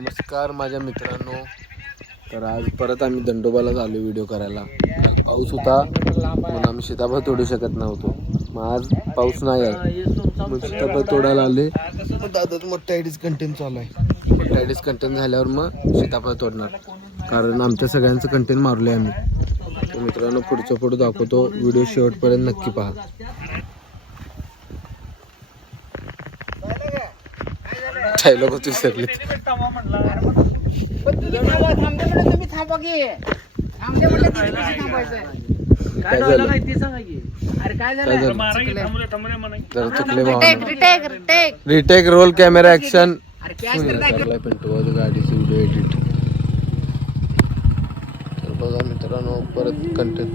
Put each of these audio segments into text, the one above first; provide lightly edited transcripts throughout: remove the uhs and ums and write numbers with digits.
नमस्कार माझ्या मित्रांनो. तर आज परत आम्ही दंडोबाला आलो व्हिडिओ करायला. पाऊस होता म्हणून आम्ही सीताफळ तोडू शकत नव्हतो. मग आज पाऊस नाही आहे मग सीताफळ तोडायला आले. दादाच मोठा आयडीज कंटेंट चालू आहे. मोठा आयडीज कंटेंट झाल्यावर मग सीताफळ तोडणार, कारण आमच्या सगळ्यांचं कंटेंट मारले आम्ही. तर मित्रांनो पुढचं पुढं दाखवतो, व्हिडिओ शेवटपर्यंत नक्की पहा. डायलॉग विसरले. Retake roll camera action. गाडीची व्हिडिओ एडिट. तर बघा मित्रांनो परत कंटेंट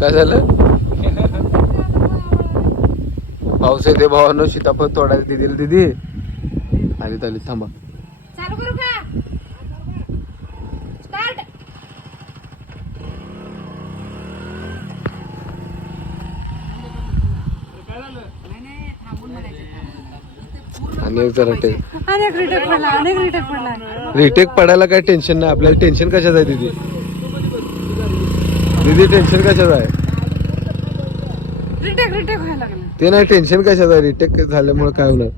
काय झालं. पाऊस येते भावांनो, सीताफळ तोडायला दिदी आली थांबा. चालू करू का? स्टार्ट. आणि जरा अनेक रिटेक पडला. रिटेक पडायला काय टेन्शन नाही आपल्याला. टेन्शन कशाचं आहे दीदी टेन्शन कशाचं आहे? रिटेक व्हायला लागला. ते नाही, टेन्शन कशाचं आहे? रिटेक झाल्यामुळे काय होणार.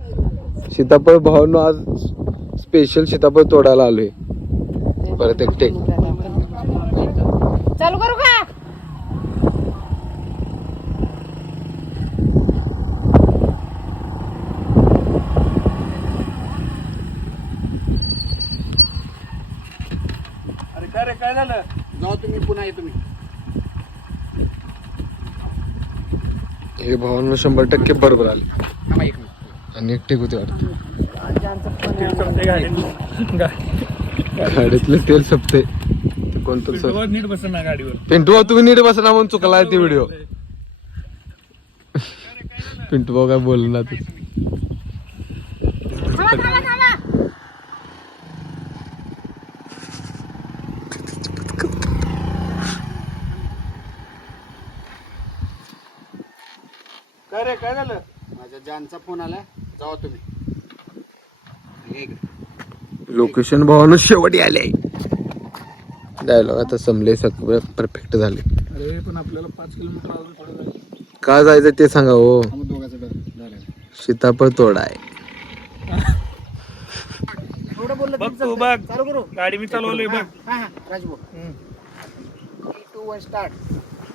सीताफळ भावांनो आज स्पेशल सीताफळ तोडायला आलोय. परत एक टेक. चालू करू का? अरे काय झालं? जाऊ तुम्ही, पुन्हा येतो मी. हे भावांनो 100% बरोबर आले. आणि एक टेक होते वाटत. गाडीतलं तेल संपते. कोणतं नीट बस ना गाडीवर. पिंटू भाऊ तुम्ही नीट बसना म्हणून चुकला ती व्हिडिओ. पिंटू भाऊ काय बोलणार ते. काय झालं? माझ्या जानचा फोन आलाय, जावा तुम्ही. लोकेशन भावानं शेवटी आले. डायलॉग आता समले सगळं परफेक्ट झाले. अरे पण आपल्याला 5 किलोमीटर अजून थोडं जायचं. का जायचं ते सांगा हो. दोघांचं झालं. सीताफळ तोडाय. एवढं बोललं बघ तू, बघ चालू करू. गाडी मी चालवली बघ. राजभाऊ 3, 2, 1 स्टार्ट.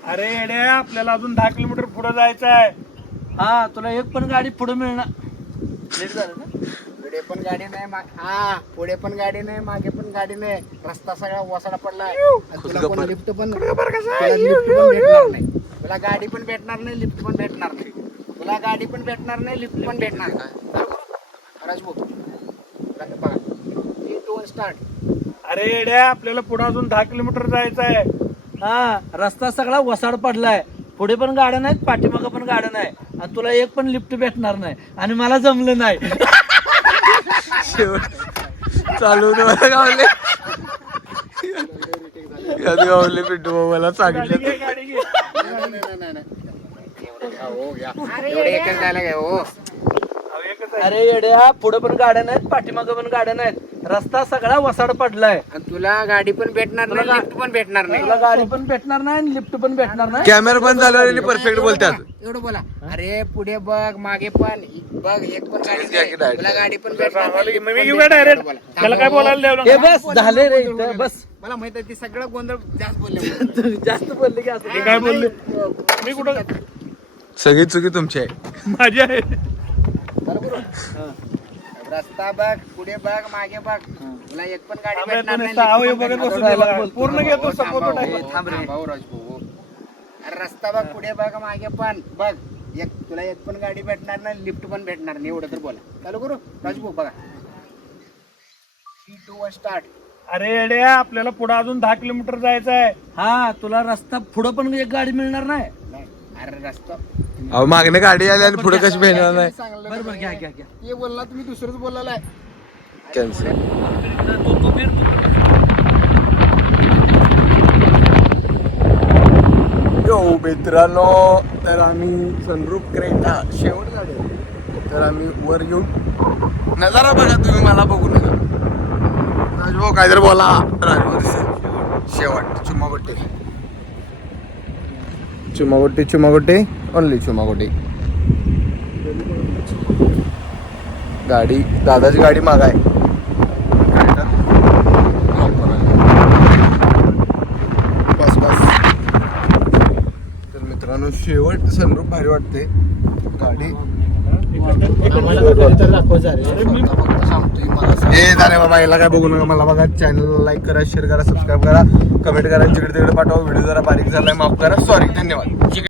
अरे येडे, आपल्याला अजून 10 किलोमीटर पुढे जायचं आहे. हा, तुला एक पण गाडी पुढे मिळणार. लेट झालं ना. पुढे पण गाडी नाही, पुढे पण गाडी नाही, मागे पण गाडी नाही. रस्ता सगळा वसाडा पडलाय. तुला पण लिफ्ट पण भेटणार नाही. तुला गाडी पण भेटणार नाही, लिफ्ट पण भेटणार नाही. तुला गाडी पण भेटणार नाही, लिफ्ट पण भेटणार नाही. राजभाऊ बघा, 3, 2, 1 स्टार्ट. अरे येड्या, आपल्याला पुढे अजून 10 किलोमीटर जायचं आहे. हा, रस्ता सगळा वसाड पडलाय. पुढे पण गाड्या नाहीत, पाठीमागं पण गाड्या नाही. आणि तुला एक पण लिफ्ट भेटणार नाही. आणि मला जमलं नाही. चालू गावले गावले पिंटू भाऊ मला सांगितलं. अरे येड्या, पुढे पण गाड्या नाहीत, पाठीमागं पण गाड्या नाहीत. रस्ता सगळा वसाड पडलाय. तुला गाडी पण भेटणार नाही, लिफ्ट पण भेटणार नाही. तुला गाडी पण भेटणार नाही आणि लिफ्ट पण भेटणार नाही. कॅमेरा बंद झाल्यावर परफेक्ट बोलतात. एवढं बोला. अरे पुढे बघ, मागे पण बघ, एक पण गाडी नाही. तुला गाडी पण भेटणार नाही. मी घेऊ डायरेक्ट. त्याला काय बोलायला हे बस झाले रे इथं, बस. मला माहित आहे, ती सगळं गोंधळ जास्त बोलले. जास्त बोलले की असं काय बोलले. मी कुठं, सगळी चुकी तुमची आहे. माझी आहे. रस्ता बघ, पुढे बघ, मागे बघ. तुला एक पण गाडी भेटणार नाही. पूर्ण घेतो सपोर्ट. थांब रे भाऊ, राजभाऊ. अरे रस्ता बघ, पुढे बघ, मागे पण बघ. तुला एक पण गाडी भेटणार नाही, लिफ्ट पण भेटणार नाही. एवढं तर बोला. चालू करू राजभाऊ. बघा 3, 2, 1 स्टार्ट. अरे येड्या, आपल्याला पुढे अजून 10 किलोमीटर जायचं आहे. हा, तुला रस्ता पुढे पण एक गाडी मिळणार नाही. अरे रस्ता अहो मागणे गाडी आली आणि पुढे कशी भेटणार नाही. बरोबर, घ्या. हे बोलला तुम्ही, दुसरंच बोलला आहे. कॅन्सल. यो मित्रांनो, तर आम्ही सनरूफ क्रेटा शेवट झाले. तर आम्ही वर येऊन नजारा बघा तुम्ही, मला बघू नका. काहीतरी बोला ड्रायव्हर शेवट चुमागोट्टी ओनली चुमागोट्टी. गाडी दादाची गाडी मागाय. बस तर मित्रांनो शेवट सनरूफ भारी वाटते गाडी. झाले बाबा याला काय बघू नका. मला बघा चॅनल लाईक करा, शेअर करा, सबस्क्राईब करा, कमेंट करा, जिकडे तिकडे पाठवा. व्हिडिओ जरा बारीक झालाय माफ करा. सॉरी. धन्यवाद.